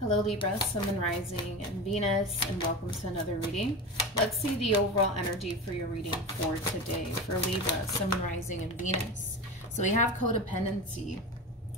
Hello Libra, Sun and Rising and Venus, and welcome to another reading. Let's see the overall energy for your reading for today for Libra, Sun and Rising and Venus. So we have codependency.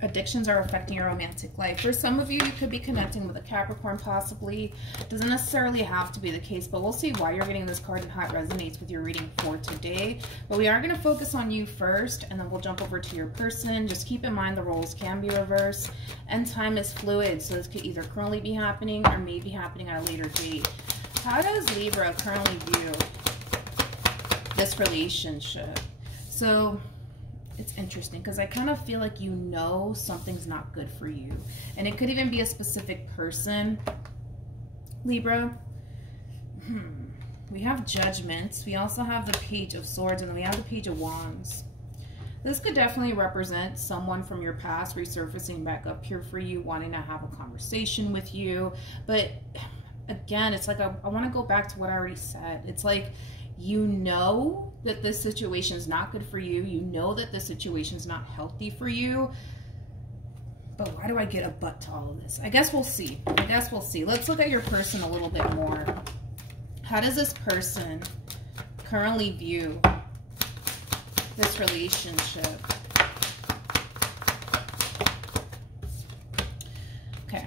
Addictions are affecting your romantic life. For some of you, you could be connecting with a Capricorn possibly. Doesn't necessarily have to be the case, but we'll see why you're getting this card and how it resonates with your reading for today. But we are going to focus on you first, and then we'll jump over to your person. Just keep in mind the roles can be reversed, and time is fluid, so this could either currently be happening or may be happening at a later date. How does Libra currently view this relationship? So it's interesting because I kind of feel like you know something's not good for you. And it could even be a specific person, Libra. We have Judgments. We also have the Page of Swords, and then we have the Page of Wands. This could definitely represent someone from your past resurfacing back up here for you, wanting to have a conversation with you. But again, it's like I want to go back to what I already said. It's like, you know that this situation is not good for you. You know that this situation is not healthy for you. But why do I get a but to all of this? I guess we'll see. I guess we'll see. Let's look at your person a little bit more. How does this person currently view this relationship? Okay.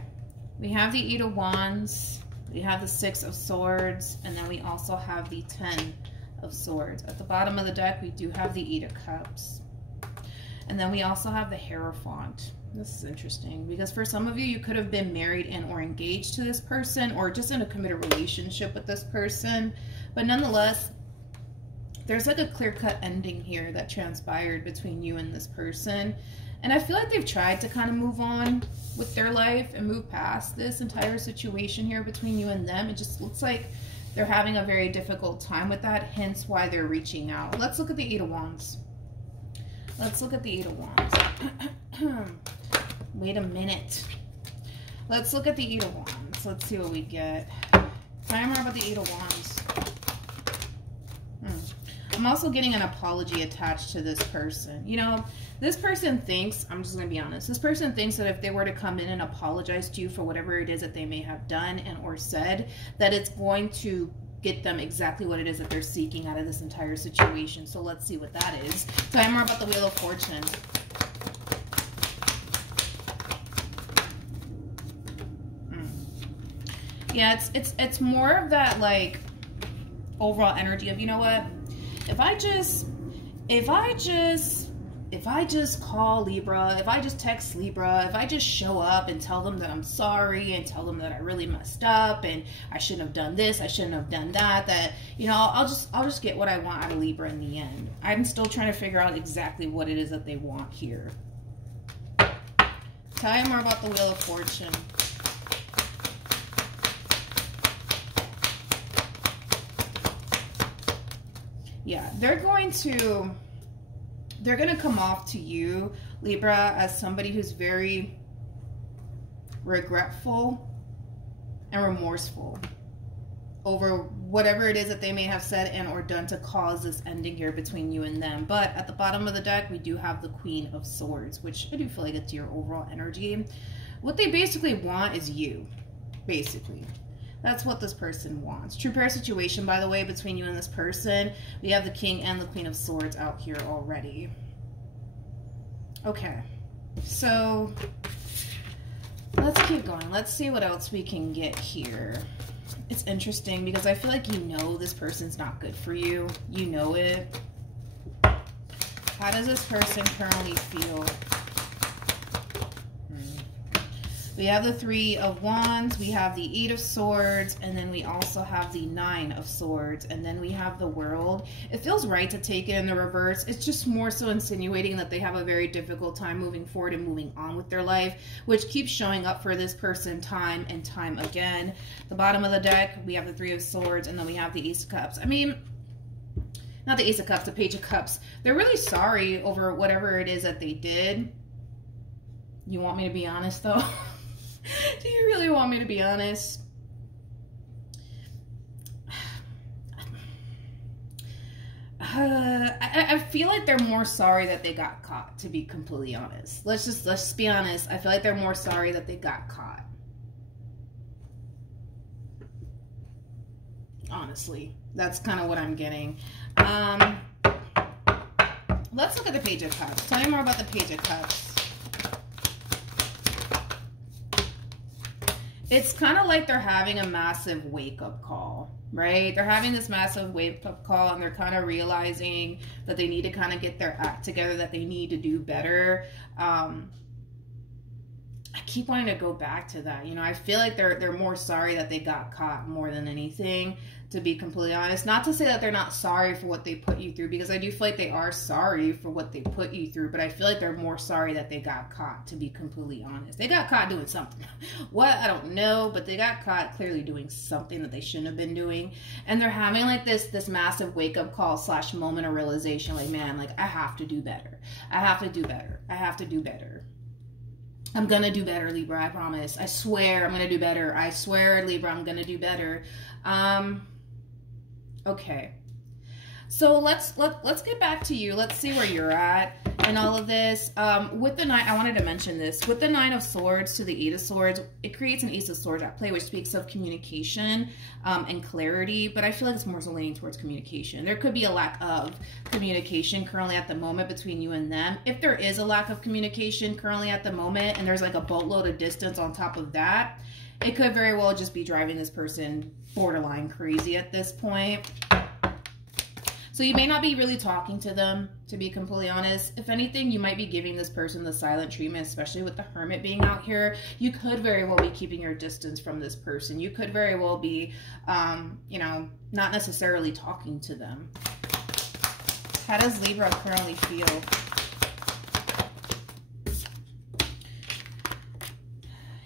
We have the Eight of Wands. We have the Six of Swords, and then we also have the Ten of Swords. At the bottom of the deck, we do have the Eight of Cups. And then we also have the Hierophant. This is interesting because for some of you, you could have been married and or engaged to this person or just in a committed relationship with this person. But nonetheless, there's like a clear-cut ending here that transpired between you and this person. And I feel like they've tried to kind of move on with their life and move past this entire situation here between you and them. It just looks like they're having a very difficult time with that, hence why they're reaching out. Let's look at the Eight of Wands. Let's look at the Eight of Wands. Wait a minute. Let's look at the Eight of Wands. Let's see what we get. Tell me more about the Eight of Wands. I'm also getting an apology attached to this person. You know, this person thinks, I'm just going to be honest, this person thinks that if they were to come in and apologize to you for whatever it is that they may have done and or said, that it's going to get them exactly what it is that they're seeking out of this entire situation. So let's see what that is. Tell me more about the Wheel of Fortune. Yeah, it's more of that like overall energy of, you know what? If I just call Libra, if I just text Libra, if I just show up and tell them that I'm sorry and tell them that I really messed up and I shouldn't have done this, I shouldn't have done that, that, you know, I'll just get what I want out of Libra in the end. I'm still trying to figure out exactly what it is that they want here. Tell me more about the Wheel of Fortune. Yeah, they're going to come off to you, Libra, as somebody who's very regretful and remorseful over whatever it is that they may have said and or done to cause this ending here between you and them. But at the bottom of the deck, we do have the Queen of Swords, which I do feel like it's your overall energy. What they basically want is you, basically. That's what this person wants. True pair situation, by the way, between you and this person. We have the King and the Queen of Swords out here already. Okay, so let's keep going. Let's see what else we can get here. It's interesting because I feel like you know this person's not good for you. You know it. How does this person currently feel? We have the Three of Wands, we have the Eight of Swords, and then we also have the Nine of Swords, and then we have the World. It feels right to take it in the reverse. It's just more so insinuating that they have a very difficult time moving forward and moving on with their life, which keeps showing up for this person time and time again. The bottom of the deck, we have the Three of Swords, and then we have the Ace of Cups. I mean, not the Ace of Cups, the Page of Cups. They're really sorry over whatever it is that they did. You want me to be honest, though? Do you really want me to be honest? I feel like they're more sorry that they got caught, to be completely honest. Let's be honest. I feel like they're more sorry that they got caught. honestly. That's kind of what I'm getting. Let's look at the Page of Cups. Tell me more about the Page of Cups. It's kind of like they're having a massive wake-up call, right? They're having this massive wake-up call, and they're kind of realizing that they need to kind of get their act together, that they need to do better. I keep wanting to go back to that. You know, I feel like they're more sorry that they got caught more than anything, to be completely honest. Not to say that they're not sorry for what they put you through, because I do feel like they are sorry for what they put you through, but I feel like they're more sorry that they got caught, to be completely honest. They got caught doing something. What? I don't know, but they got caught clearly doing something that they shouldn't have been doing. And they're having like this massive wake-up call / moment of realization, like, man, like, I have to do better. I have to do better. I have to do better. I'm going to do better, Libra, I promise. I swear I'm going to do better. I swear, Libra, I'm going to do better. Okay. So let's get back to you. Let's see where you're at and all of this. With the Nine, I wanted to mention this. With the Nine of Swords to the Eight of Swords, it creates an Ace of Swords at play, which speaks of communication and clarity, but I feel like it's more so leaning towards communication. There could be a lack of communication currently at the moment between you and them. If there is a lack of communication currently at the moment, and there's like a boatload of distance on top of that, it could very well just be driving this person borderline crazy at this point. So you may not be really talking to them, to be completely honest. If anything, you might be giving this person the silent treatment, especially with the Hermit being out here. You could very well be keeping your distance from this person. You could very well be, you know, not necessarily talking to them. How does Libra currently feel?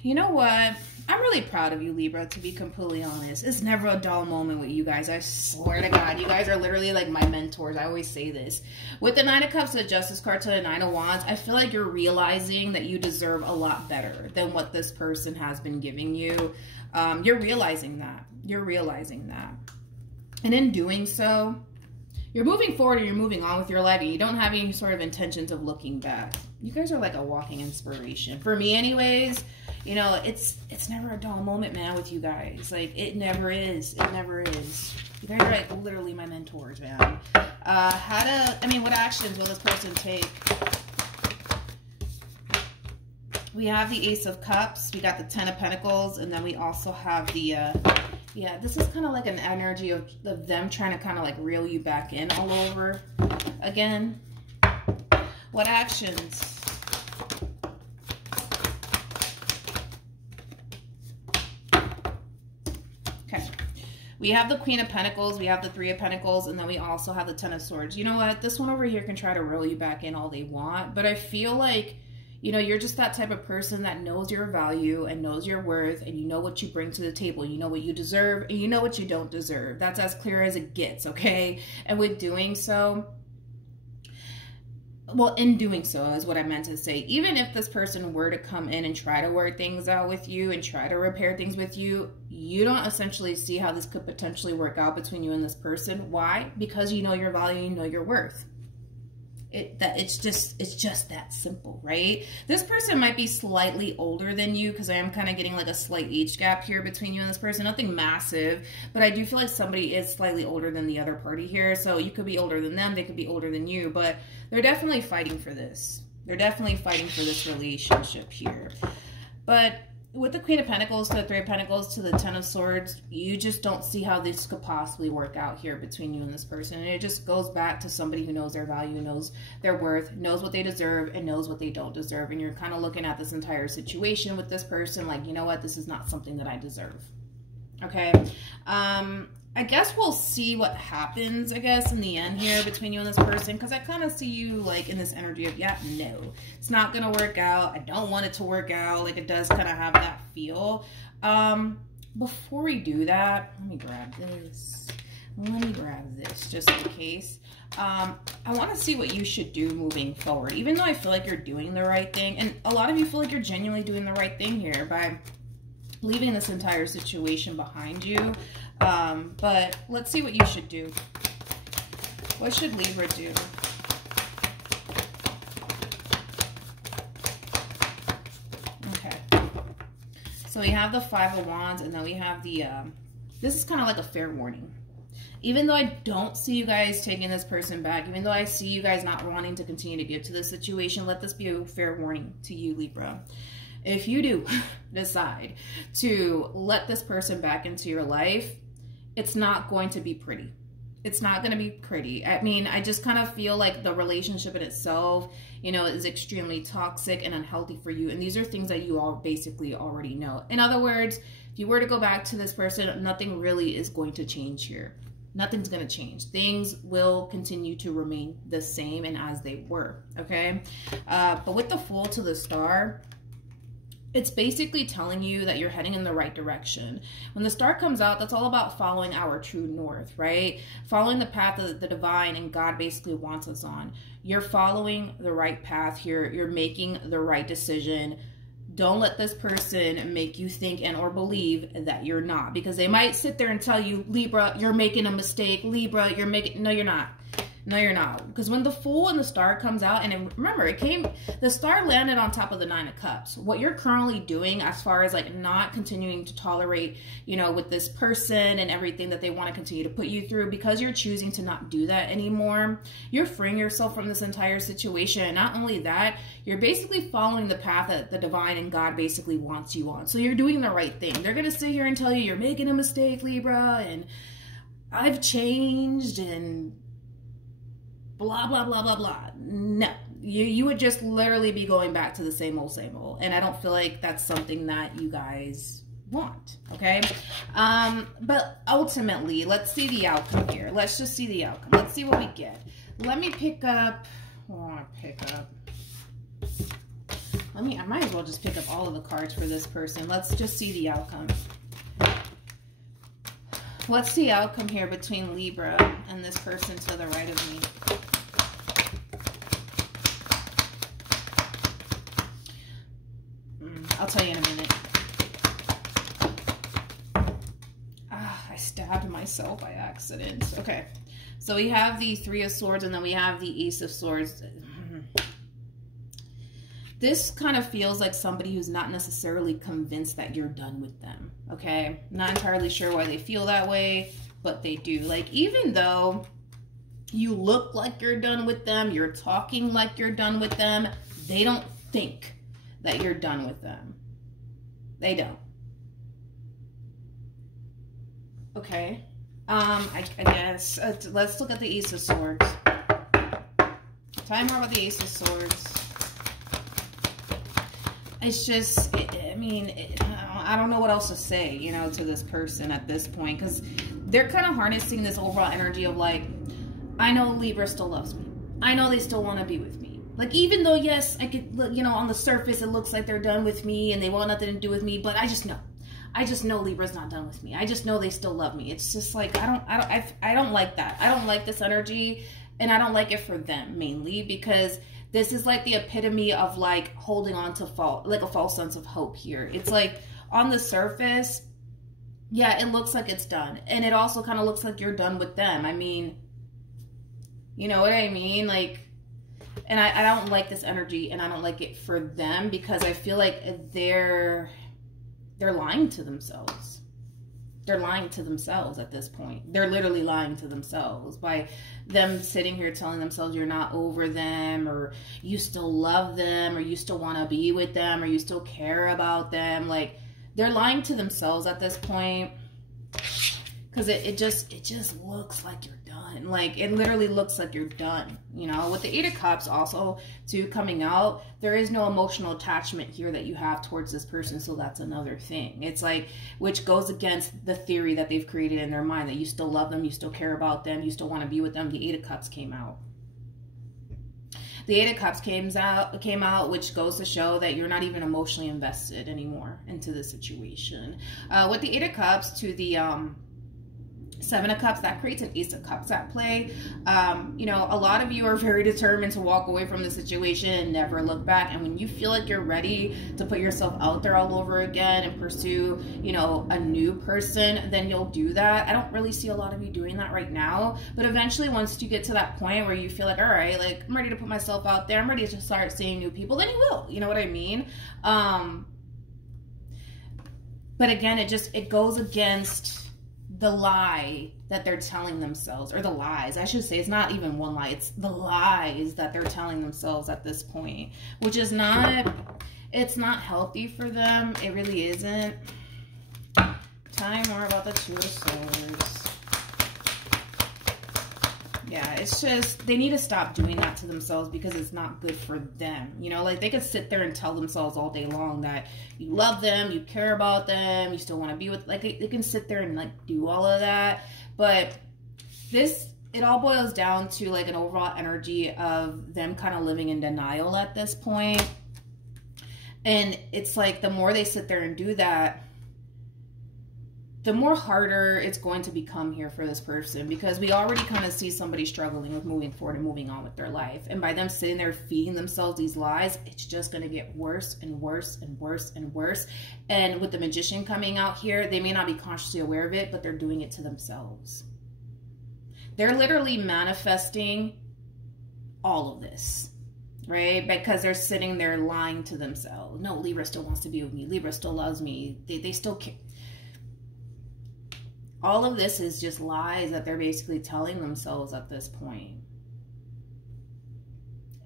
You know what? I'm really proud of you, Libra, to be completely honest. It's never a dull moment with you guys. I swear to God, you guys are literally like my mentors. I always say this. With the Nine of Cups, the Justice card to the Nine of Wands, I feel like you're realizing that you deserve a lot better than what this person has been giving you. You're realizing that. You're realizing that. And in doing so, you're moving forward and you're moving on with your life, and you don't have any sort of intentions of looking back. You guys are like a walking inspiration. For me anyways, you know, it's never a dull moment, man, with you guys. Like, it never is. It never is. You guys are like literally my mentors, man. What actions will this person take? We have the Ace of Cups. We got the Ten of Pentacles. And then we also have the, yeah, this is kind of like an energy of them trying to kind of like reel you back in all over again. What actions? Okay. We have the Queen of Pentacles, we have the Three of Pentacles, and then we also have the Ten of Swords. You know what? This one over here can try to reel you back in all they want, but I feel like, you know, you're just that type of person that knows your value and knows your worth, and you know what you bring to the table. You know what you deserve, and you know what you don't deserve. That's as clear as it gets, okay? And with doing so, well, in doing so is what I meant to say. Even if this person were to come in and try to work things out with you and try to repair things with you, you don't essentially see how this could potentially work out between you and this person. Why? Because you know your value, you know your worth. It's just that simple, right? This person might be slightly older than you, because I am kind of getting like a slight age gap here between you and this person. Nothing massive, but I do feel like somebody is slightly older than the other party here. So you could be older than them, they could be older than you, but they're definitely fighting for this. They're definitely fighting for this relationship here. But with the Queen of Pentacles to the Three of Pentacles to the Ten of Swords, you just don't see how this could possibly work out here between you and this person. And it just goes back to somebody who knows their value, knows their worth, knows what they deserve, and knows what they don't deserve. And you're kind of looking at this entire situation with this person like, you know what, this is not something that I deserve. Okay. I guess we'll see what happens, I guess, in the end here between you and this person, because I kind of see you like in this energy of, yeah, no, it's not going to work out. I don't want it to work out. Like, it does kind of have that feel. Before we do that, let me grab this. Let me grab this just in case. I want to see what you should do moving forward, even though I feel like you're doing the right thing. And a lot of you feel like you're genuinely doing the right thing here by leaving this entire situation behind you. But let's see what you should do. What should Libra do? Okay. So we have the Five of Wands, and then we have the this is kind of like a fair warning. Even though I don't see you guys taking this person back, even though I see you guys not wanting to continue to give to this situation, let this be a fair warning to you, Libra. If you do decide to let this person back into your life, it's not going to be pretty. It's not going to be pretty. I mean, I just kind of feel like the relationship in itself, you know, is extremely toxic and unhealthy for you. And these are things that you all basically already know. In other words, if you were to go back to this person, nothing really is going to change here. Nothing's going to change. Things will continue to remain the same and as they were, okay? But with the Fool to the Star, it's basically telling you that you're heading in the right direction. When the star comes out, that's all about following our true north, right? Following the path that the divine and God basically wants us on. You're following the right path here. You're making the right decision. Don't let this person make you think and or believe that you're not, because they might sit there and tell you, Libra, you're making a mistake. Libra, you're making, no, you're not. No, you're not. Because when the Fool and the Star comes out, and remember, the Star landed on top of the Nine of Cups. What you're currently doing as far as like not continuing to tolerate, you know, with this person and everything that they want to continue to put you through, because you're choosing to not do that anymore, you're freeing yourself from this entire situation. And not only that, you're basically following the path that the divine and God basically wants you on. So you're doing the right thing. They're going to sit here and tell you you're making a mistake, Libra, and I've changed, and blah, blah, blah, blah, blah. No, you would just literally be going back to the same old, same old. And I don't feel like that's something that you guys want, okay? But ultimately, let's see the outcome here. Let's just see the outcome. Let's see what we get. Let me pick up, I might as well just pick up all of the cards for this person. Let's just see the outcome. What's the outcome here between Libra and this person to the right of me? I'll tell you in a minute. I stabbed myself by accident. Okay. So we have the Three of Swords, and then we have the Ace of Swords. This kind of feels like somebody who's not necessarily convinced that you're done with them, okay? Not entirely sure why they feel that way, but they do. Like, even though you look like you're done with them, you're talking like you're done with them, they don't think that you're done with them. They don't. Okay. I guess, let's look at the Ace of Swords. Tell me more about the Ace of Swords. It's just, I don't know what else to say, you know, to this person at this point, because they're kind of harnessing this overall energy of like, I know Libra still loves me. I know they still want to be with me. Like, even though, yes, I could, you know, on the surface, it looks like they're done with me and they want nothing to do with me, but I just know. I just know Libra's not done with me. I just know they still love me. It's just like, I don't like that. I don't like this energy, and I don't like it for them mainly, because this is like the epitome of like holding on to a false sense of hope here. It's like on the surface, yeah, it looks like it's done. And it also kind of looks like you're done with them. I mean, you know what I mean? Like, and I don't like this energy, and I don't like it for them, because I feel like they're lying to themselves. They're lying to themselves at this point. They're literally lying to themselves by them sitting here telling themselves you're not over them, or you still love them, or you still want to be with them, or you still care about them. Like, they're lying to themselves at this point, because it just looks like you're done. Like, it literally looks like you're done, you know. With the Eight of Cups also too coming out, there is no emotional attachment here that you have towards this person, so that's another thing. It's like, which goes against the theory that they've created in their mind, that you still love them, you still care about them, you still want to be with them. The Eight of Cups came out. The Eight of Cups came out, which goes to show that you're not even emotionally invested anymore into the situation. With the Eight of Cups to the Seven of Cups, that creates an Ace of Cups at play. You know, a lot of you are very determined to walk away from the situation and never look back. And when you feel like you're ready to put yourself out there all over again and pursue, you know, a new person, then you'll do that. I don't really see a lot of you doing that right now. But eventually, once you get to that point where you feel like, all right, like, I'm ready to put myself out there, I'm ready to start seeing new people, then you will. You know what I mean? But again, it goes against the lie that they're telling themselves, or the lies, I should say. It's not even one lie. It's the lies that they're telling themselves at this point, which is not, it's not healthy for them. It really isn't. Tell me more about the Two of Swords. Yeah, it's just, they need to stop doing that to themselves because it's not good for them. You know, like they could sit there and tell themselves all day long that you love them, you care about them, you still want to be with, like they can sit there and like do all of that. But this, it all boils down to like an overall energy of them kind of living in denial at this point. And it's like the more they sit there and do that, the more harder it's going to become here for this person, because we already kind of see somebody struggling with moving forward and moving on with their life. And by them sitting there feeding themselves these lies, it's just going to get worse and worse and worse and worse. And with the Magician coming out here, they may not be consciously aware of it, but they're doing it to themselves. They're literally manifesting all of this, right? Because they're sitting there lying to themselves. No, Libra still wants to be with me. Libra still loves me. They still care. All of this is just lies that they're basically telling themselves at this point.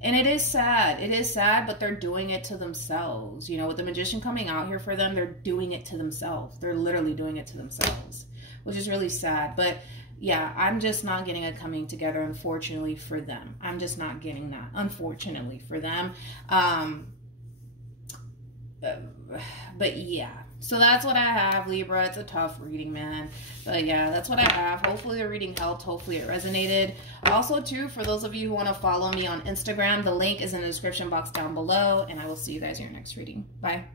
And it is sad. It is sad, but they're doing it to themselves. You know, with the Magician coming out here for them, they're doing it to themselves. They're literally doing it to themselves, which is really sad. But yeah, I'm just not getting a coming together, unfortunately, for them. I'm just not getting that, unfortunately, for them. But yeah, so that's what I have, Libra. It's a tough reading, man. But yeah, that's what I have. Hopefully the reading helped. Hopefully it resonated. Also, too, for those of you who want to follow me on Instagram, the link is in the description box down below. And I will see you guys in your next reading. Bye.